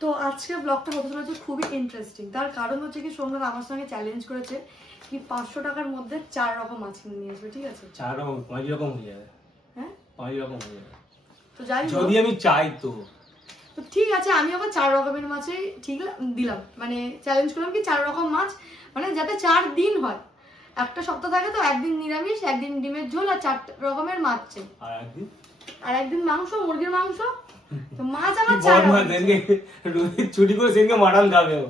তো আজকে ব্লগটা হতে চলেছে খুবই ইন্টারেস্টিং। তার কারণ হচ্ছে কি সোমনাথ আমার সঙ্গে চ্যালেঞ্জ করেছে কি 500 টাকার মধ্যে 4 রকম মাছ কিনে নিয়ে আসবে, ঠিক আছে? 4 রকম 5 রকম হয়ে যাবে। হ্যাঁ 5 রকম হয়ে যাবে। তো যাই যদি আমি চাই তো ঠিক আছে, আমি আবার 4 রকমের মাছই ঠিক দিলাম, মানে চ্যালেঞ্জ করলাম কি 4 রকম মাছ, মানে যাতে 4 দিন হয়। একটা সপ্তাহ থাকে তো, একদিন নিরামিষ, একদিন ডিমের ঝোল আর 4 রকমের মাছ চাই, আর একদিন মাংস, মুরগির মাংস। তো মাছ আমার 4 রকম। ছুটি করে সেদিনকে মাটন খাবে ও।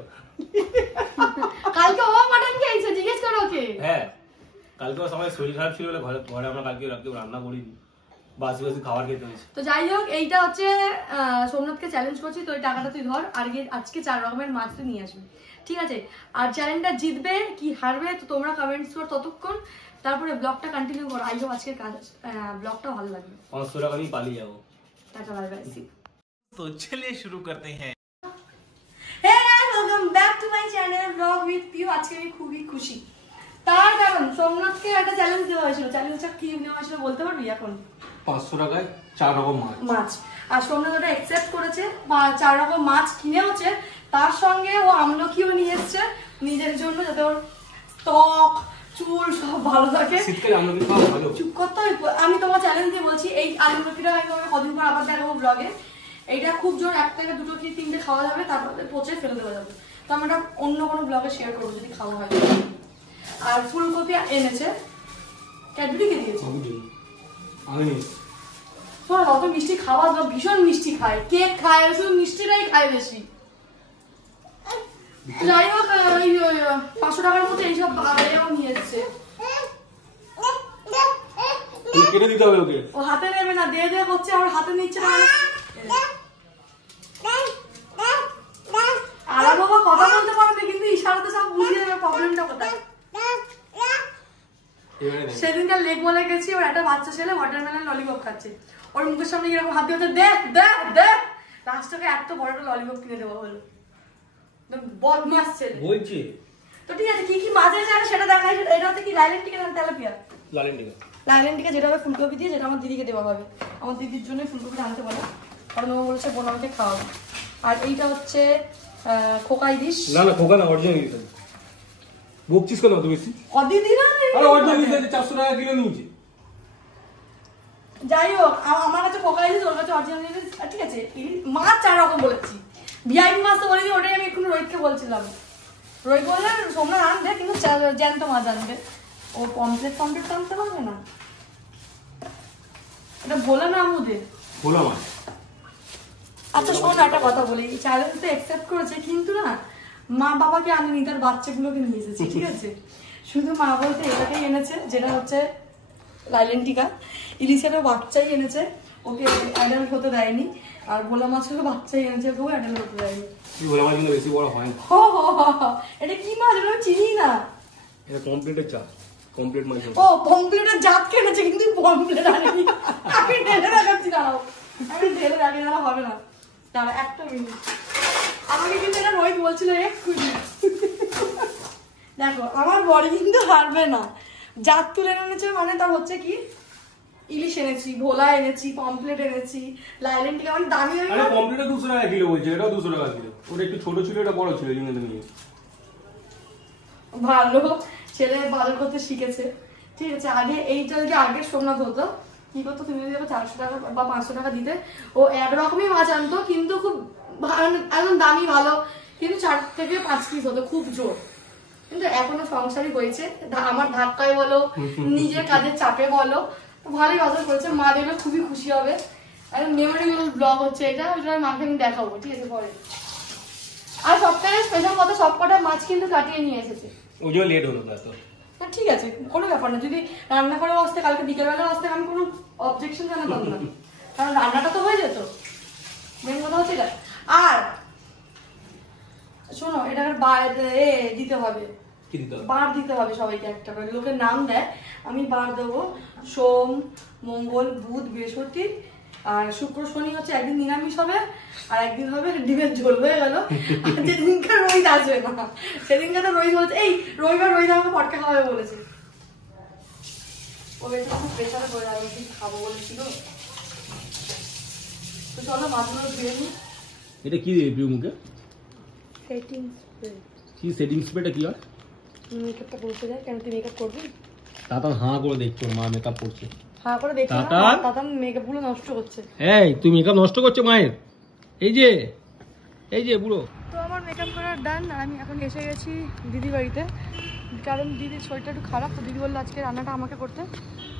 কালকে ও মাটন খেয়েছে, জিজ্ঞেস করো ওকে। হ্যাঁ কালকে ও সময় শরীর খারাপ ছিল বলে ঘরে আমরা কালকে রান্না করিনি, বাসি বাসি খাবার খেতে হয়েছে। তো যাই হোক, এইটা হচ্ছে সোমনাথকে চ্যালেঞ্জ করছি, তো এই টাকাটা তুই ধর, আর আজকে 4 রকমের মাছ তুই নিয়ে আসবি, ঠিক আছে? আর চ্যালেঞ্জটা জিতবে কি হারবে তো তোমরা কমেন্টস করো ততক্ষণ, তারপরে ব্লগটা কন্টিনিউ করো। আই হোপ আজকের ব্লগটা ভালো লাগবে। 500 টাকা নিয়ে পালিয়ে যাবো। Tata, bye bye, see. तो चलिए शुरू करते हैं। Hey guys, welcome back to my channel blog with Piu. আজকে আমি খুবই খুশি, তার কারণ সোমনাথকে একটা চ্যালেঞ্জ দেওয়া হয়েছিল। চ্যালেঞ্জটা কি নেওয়া হয়েছিল বলতে পারবি এখন? 500 টাকায় 4 রকম মাছ। আর সোমনাথ ওটা অ্যাকসেপ্ট করেছে, 4 রকম মাছ কিনে হচ্ছে, তার সঙ্গে ও আমলকিও নিয়ে এসছে নিজের জন্য, যাতে ওর ত্বক চুল সব ভালো থাকে। শীতকালে আমলকি খাওয়া ভালো। চুপ করতে হবে। আমি তোমার চ্যালেঞ্জ দিয়ে বলছি, এই আমলকিটা আমি তোমাকে কদিন পর আবার দেখাবো ব্লগে। এইটা খুব জোর 1 থেকে 2 কি 3টে খাওয়া যাবে, তারপরে পচে ফেলে দেওয়া যাবে। তো আমি এটা অন্য কোনো ব্লগে শেয়ার করবো যদি খাওয়া হয়। আর ফুলকপি এনেছে, ক্যাডবেরি দিয়েছে। আমি শোনো, অত মিষ্টি খাওয়া দাওয়া ভীষণ মিষ্টি খায়, কেক খায়, আর শুধু মিষ্টিটাই খায় বেশি। যাই হোক, 500 টাকার মতো এইসব এও নিয়ে এসছে। কেটে দিতে হবে ওকে। ও হাতে নেবে না, দিয়ে দিয়ে করছে, আর হাতে নিচ্ছে না। আর বাবা কথা বলতে পারবে কিন্তু ইশারাতে সব বুঝিয়ে দেবে প্রবলেমটা কোথায়। সেদিনকার লেক বলে গেছি, ওর একটা বাচ্চা ছেলে ওয়াটারমেলন ললিপপ খাচ্ছে, ওর মুখের সামনে এরকম হাত দিয়ে দেখ দেখ দেখ, লাস্টকে এত বড় একটা ললিপপ কিনে দেওয়া হলো। বদমাস ছেলে বলছি। তো ঠিক আছে, কি কি মাছ আছে সেটা দেখাই। এটা হচ্ছে কি লাইলেন্টিকা না তেলাপিয়া? লাইলেন্টিকা, যেটা হবে ফুলকপি দিয়ে, যেটা আমার দিদিকে দেওয়া হবে। আমার দিদির জন্য ফুলকপিটা আনতে বলে, কারণ ও বলেছে বোন আমাকে খাওয়াবো। আর এইটা হচ্ছে খোকা ইলিশ। না না খোকা না, অরিজিনাল ইলিশ। বকছিস কেন তুই বেশি? অদিদিন আরে অরিজিনাল ইলিশ 400 টাকা কিলো নিয়েছে। যাই হোক, আমার কাছে খোকা ইলিশ, ওর কাছে অরিজিনাল ইলিশ। ঠিক আছে, মাছ 4 রকম বলেছি, ভিআইপি মাছ তো বলিনি। ওটাই আমি এক্ষুনি রোহিতকে বলছিলাম, রোহিত বললে সোমনাথ আনবে, কিন্তু জ্যান্ত মাছ আনবে। ও পমপ্লেট আনতে পারবে না, এটা বলে না আমাদের বলো মাছ। আচ্ছা শোন, একটা কথা বলি, চ্যালেঞ্জ তো অ্যাকসেপ্ট করেছে, কিন্তু না মা বাবাকে আনেনি, তার বাচ্চাগুলোকে নিয়ে এসেছে, ঠিক আছে? শুধু মা বলতে এটাকেই এনেছে, যেটা হচ্ছে লাইলেন্টিকা। ইলিশেরও বাচ্চাই এনেছে, ওকে অ্যাডাল্ট হতে দেয়নি। আর ভোলা মাছেরও বাচ্চাই এনেছে, ওকেও অ্যাডাল্ট হতে দেয়নি। ভোলা মাছ কিন্তু বেশি বড় হয় না। এটা কি মাছ? এটা আমি চিনি না। এটা কমপ্লিটের চা, কমপ্লিট মাছ। ও পমপ্লেটের জাত কিনেছে, কিন্তু পমপ্লেট আনেনি। আমি ঢেলে রাখাচ্ছি, দাঁড়াও, আমি ঢেলে রাখি, দাঁড়া হবে না, দাঁড়া একটা মিনিট। আমাকে কিন্তু এটা রোহিত বলছিল এক্ষুনি। দেখো আমার বড়ি কিন্তু হারবে না, জাত তুলে এনেছে, মানে তার হচ্ছে কি ইলিশ এনেছি, ভোলা এনেছি, পমপ্লেট এনেছি, লাইলেন্টিকা, মানে দামি দামি। আরে পমপ্লেটটা 200 টাকা কিলো বলছে, এটাও 200 টাকা কিলো। ওটা একটু ছোট ছিল, এটা বড় ছিল, জিনিস নিয়ে ভালো ছেলে বাজার করতে শিখেছে, ঠিক আছে? আগে এইটা যদি আগে সোমনাথ হতো কি করতো, তুমি যদি 400 টাকা বা 500 টাকা দিতে, ও 1 রকমই মাছ আনতো, কিন্তু খুব একদম দামি ভালো, কিন্তু 4 থেকে 5 পিস হতো, খুব জোর। কিন্তু এখনো সংসারই হয়েছে, আমার ধাক্কায় বলো, নিজের কাজের চাপে বলো, ভালোই বাজার করেছে। মা দেখলে খুবই খুশি হবে। একদম মেমোরেবল ব্লগ হচ্ছে এটা, ওইটা মাকে আমি দেখাবো, ঠিক আছে পরে। আর সবথেকে স্পেশাল কথা, সবকটা মাছ কিন্তু কাটিয়ে নিয়ে এসেছে। ওই জন্য লেট হলো না তো। ঠিক আছে, কোনো ব্যাপার না। যদি রান্না করে আসতে, কালকে বিকেলবেলা আসতে, আমি কোনো অবজেকশন জানাতাম না, কারণ রান্নাটা তো হয়ে যেত। মেন কথা হচ্ছে এটা। আর শোনো, এটার দিতে হবে, বার দিতে হবে সবাইকে একটা করে। লোকের নাম দেয়, আমি বার দেবো সোম, মঙ্গল, বুধ, বৃহস্পতি, আর শুক্র, শনি হচ্ছে একদিন নিরামিষ হবে, আর একদিন হবে ডিমের ঝোল। হয়ে গেল। আর যেদিনকে রোহিত আসবে না, সেদিনকে তো রোহিত বলছে, এই রবিবার রোহিত আমাকে পটকা খাওয়াবে বলেছে। ও বেশি প্রেশারে পড়ে যাবে, খাবো বলেছিল। তো চলো মাছগুলো ধুয়ে নিই। এটা কি দিয়ে পিউ মুখে? Setting spray. কি সেটিং স্প্রেটা কি হয়? মেকআপটা করতে যায়, কেন তুই মেকআপ করবি? তাতা হাঁ করে দেখছো মা মেকআপ করছে। হ্যাঁ করে দেখি তাতা? না, তাতা মেকআপ গুলো নষ্ট করছে। এই তুই মেকআপ নষ্ট করছো মায়ের। এই যে বুড়ো। তো আমার মেকআপ করা ডান, আর আমি এখন এসে গেছি দিদি বাড়িতে, কারণ দিদির শরীরটা একটু খারাপ। তো দিদি বললো আজকে রান্নাটা আমাকে করতে।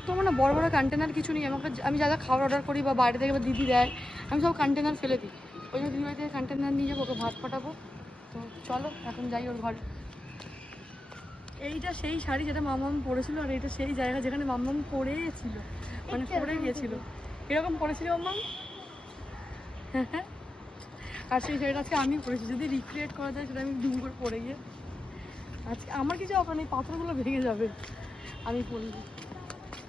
তো আমার না বড় বড় কন্টেনার কিছু নেই, আমি যা যা খাবার অর্ডার করি বা বাইরে থেকে বা দিদি দেয়, আমি সব কন্টেনার ফেলে দিই। ওই জন্য দিদি বাড়ি থেকে কন্টেনার নিয়ে যাবো, ওকে ভাত পাঠাবো। তো চলো এখন যাই ওর ঘরে। এইটা সেই শাড়ি যেটা মামাম পরেছিল, আর এইটা সেই জায়গা যেখানে মামাম পরেছিল, মানে পরে গিয়েছিল। এরকম পরেছিল মামাম। আর সেই শাড়িটা আজকে আমি পরেছি, যদি রিক্রিয়েট করা যায় সেটা আমি দুম করে পরে গিয়ে। আজকে আমার কিছু অফার নেই, পাথরগুলো ভেঙে যাবে আমি পরবো।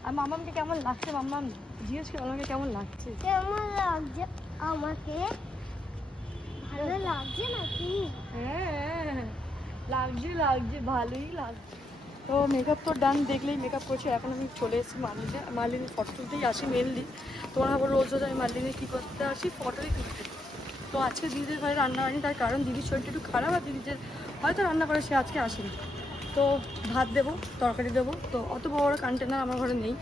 আর মামামকে কেমন লাগছে? মামাম জিজ্ঞেস করে আমাকে কেমন লাগছে। কেমন লাগছে আমাকে? ভালো লাগছে নাকি? হ্যাঁ লাগছে ভালোই লাগছে। তো মেকআপ তো ডান, দেখলেই মেকআপ করছে। এখন আমি চলে এসেছি মার্লিনের ফটো তুলতেই আসি মেনলি। তোমার আবার রোজ আমি মার্লিনের কী করতে আসি? ফটোই তুলতে। তো আজকে দিদির ঘরে রান্না হয়নি, তার কারণ দিদির শরীরটা একটু খারাপ, আর দিদি যে হয়তো রান্না করে সে আজকে আসেনি। তো ভাত দেবো, তরকারি দেবো, তো অত বড় বড় কন্টেনার আমার ঘরে নেই।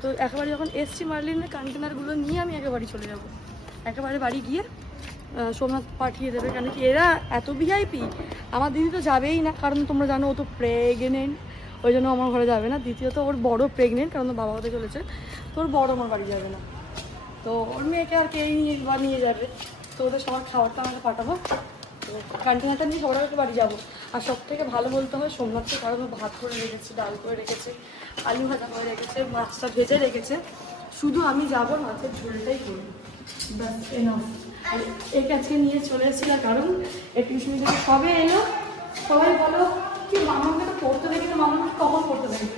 তো একেবারে যখন এসছি মার্লিনের কন্টেনারগুলো নিয়ে আমি একেবারে চলে যাব। একেবারে বাড়ি গিয়ে সোমনাথ পাঠিয়ে দেবে, কেন কি এরা এত ভিআইপি। আমার দিদি তো যাবেই না, কারণ তোমরা জানো ও তো প্রেগনেন্ট, ওই জন্য আমার ঘরে যাবে না। দ্বিতীয়ত ওর বড় প্রেগনেন্ট, কারণ ওর বাবা হতে চলেছে, তো ওর বড় আমার বাড়ি যাবে না। তো ওর মেয়েকে আর কেই নিয়ে যাবে। তো ওদের সবার খাবারটা আমাকে পাঠাবো, তো কন্টেনারটা নিয়ে সবার বাড়ি যাবো। আর সব থেকে ভালো বলতে হয় সোমনাথকে, কারণ ও ভাত করে রেখেছে, ডাল করে রেখেছে, আলু ভাজা করে রেখেছে, মাছটা ভেজে রেখেছে। শুধু আমি যাবো, মাছের ঝোলটাই করবো, ব্যাস এনাফ। আর একে আজকে নিয়ে চলে এসেছিলাম, কারণ এই টিউশনি থেকে সবে এলো। সবাই বলো কি মামাকে তো পড়তে দেখি না, মামাকে কখন পড়তে দেখি?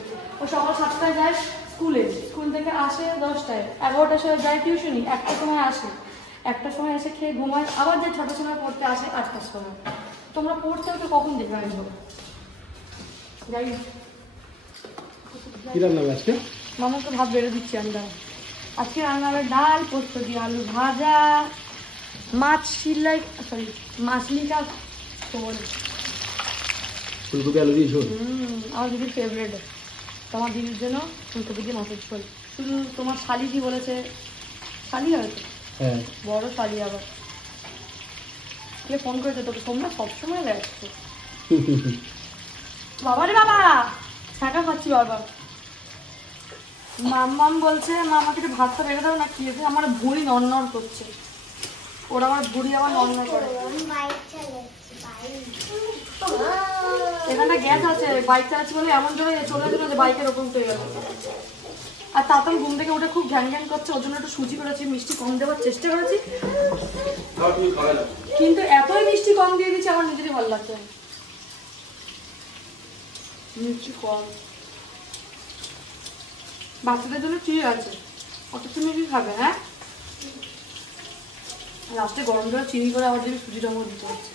ও সকাল 7টায় যায় স্কুল থেকে আসে 10টায়, 11টার সময় যায় টিউশনি, 1টার সময় আসে, 1টার সময় এসে খেয়ে ঘুমায়, আবার যায় 6টার সময় পড়তে আসে 8টার সময়। তোমরা পড়তে তো কখন দেখবে? আমি যাই কি রান্না আজকে? মামাকে ভাত বেড়ে দিচ্ছি আমি। আজকে রান্না হবে ডাল, পোস্ত দিয়ে আলু ভাজা, মাছলিকা ঝোল, ফুলকপি আলু দিয়ে ঝোল। আমার দিদির ফেভারিট। তোমার দিদির জন্য ফুলকপি দিয়ে মাছের ঝোল। শুধু তোমার শালি কি বলেছে? শালি হয়তো, হ্যাঁ বড় শালি আবার ফোন করেছে তোকে, তোমরা সবসময় ব্যস্ত। বাবা রে বাবা, ছাঁকা খাচ্ছি বাবা। মাম্মাম বলছে মা আমাকে একটু ভাতটা বেড়ে দাও না, খেয়েছে আমার ভুঁড়ি নড়নড় করছে। ওরা আমার ভুঁড়ি আমার নড়নড় করে। বাইক চালাচ্ছি, বাইক। এখানটা গ্যাস আছে, বাইক চালাচ্ছি বলে এমন জোরে চলে গেল যে বাইকের ওপর উঠে গেল। আর তাতাম ঘুম থেকে উঠে খুব ঘ্যান ঘ্যান করছে, ওর জন্য একটু সুজি করেছি, মিষ্টি কম দেওয়ার চেষ্টা করেছি, কিন্তু এতই মিষ্টি কম দিয়ে দিচ্ছি আমার নিজেরই ভালো লাগছে না। মিষ্টি কম, বাচ্চাদের জন্য ঠিক আছে, অত তুমি কি খাবে? হ্যাঁ, লাস্টে গরম জলে চিনি করে আবার যদি সুজিটা আমার দিতে হচ্ছে।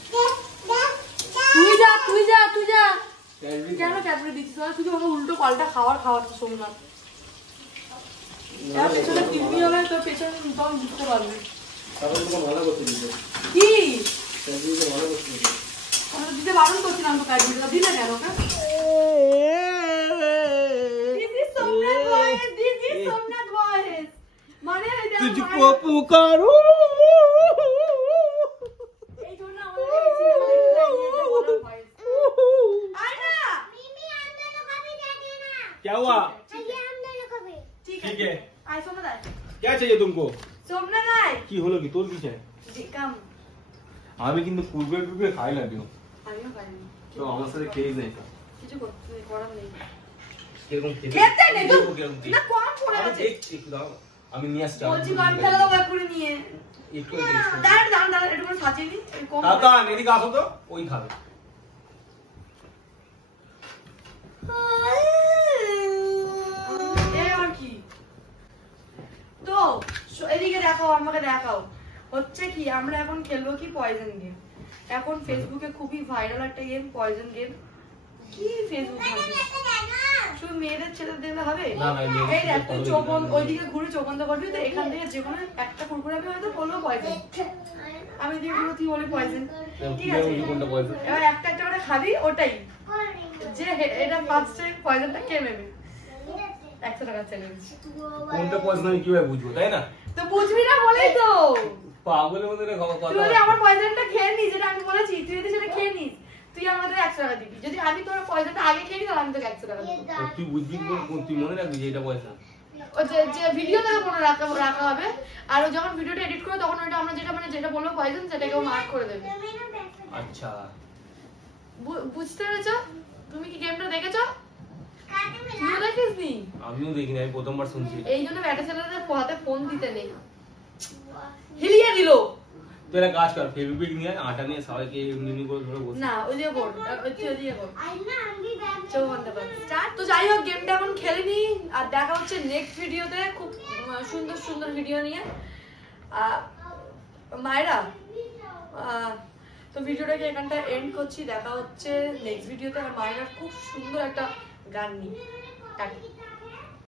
তুই যা কেন ক্যাডবেরি দিচ্ছিস? শুধু আমাকে উল্টো পাল্টা খাওয়াচ্ছে সোমনাথ। পেছনে টিভি হবে, তোর পেছনে তখন বুঝতে পারবি কি আমরা দিতে বারণ করছিলাম। তো ক্যাডবেরিটা দিলে কেন? तुझको पुकारो। क्या हुआ? ठीक है, क्या चाहिए तुमको? কি হলো কি তোর? কি চাই? আমি কিন্তু পূর্বে খাই না দিও, তো আমার সাথে খেয়ে যাই। কিছু করতে করার নেই, এরকম খেতে নেই তো না, কম পড়ে আছে। একটু দাও, আমি নিয়ে আসছি। বলছি কম ফেলে দাও করে নিয়ে। একটু দাঁড়া একটু করে সাজিয়ে নি। দাদা এদিকে আসো তো, ওই খাবে। তো এদিকে দেখাও, আমাকে দেখাও। হচ্ছে কি, আমরা এখন খেলবো কি পয়জন গেম। এখন ফেসবুকে খুবই ভাইরাল একটা গেম পয়জন গেম। কি ফেসবুক শুধু মেয়েদের ছেলে দেখলে হবে? না, না, মেয়েদের এই দেখ, তুই ছেলে চোখ follow বন্ধ করবি। ওইদিকে ঘুরে চোখ বন্ধ করবি তো এখান থেকে যে কোনো একটা কুরকুরে আমি হয়তো বলবো পয়সা আমি দিয়ে দিব, তুই বলি পয়সা ঠিক আছে। কোনটা পয়সা? এবার একটা একটা করে খাবি, ওটাই যে এটা ফার্স্টে পয়সাটা কে নেবে 100 টাকা চ্যালেঞ্জ। কোনটা পয়সা আমি কিভাবে বুঝবো, তাই না? তো বুঝবি না বলেই তো পাগলের মধ্যে কথা তুই যদি আমার পয়সাটা খেয়ে নিস, যেটা আমি বলেছি তুই যদি সেটা খেয়ে নিস, তুই আমাদের 100 টাকা দিবি। যদি আমি তোর পয়সাটা আগে খেয়ে নিই তাহলে আমি তোকে 100 টাকা দেবো। তুই বুঝবি তুই মনে রাখবি যে এটা পয়সা। ও যে ভিডিও থেকে মনে রাখা হবে, আর ও যখন ভিডিওটা এডিট করে তখন ওটা আমরা যেটা বলবো পয়সা সেটাকে ও মার্ক করে দেবে। আচ্ছা, বুঝতে পেরেছো? তুমি কি গেমটা দেখেছো? তুইও দেখিসনি? আমিও দেখিনি, আমি প্রথমবার শুনছি। এই জন্য ব্যাটা ছেলেদের হাতে ফোন দিতে নেই। হিলিয়ে দিল। তুই একটা কাজ কর, ফেভিকুইক নিয়ে আটা নিয়ে সবাইকে এমনি করে ধরে বস। না ওই দিয়ে কর, ওই দিয়ে কর। চল বন্ধ কর। স্টার্ট। তো যাই হোক, গেমটা এখন খেলে নি, আর দেখা হচ্ছে নেক্সট ভিডিওতে খুব সুন্দর সুন্দর ভিডিও নিয়ে। মায়েরা তো ভিডিওটাকে এখানটা এন্ড করছি, দেখা হচ্ছে নেক্সট ভিডিওতে। আর মায়েরা খুব সুন্দর একটা গান নিয়ে।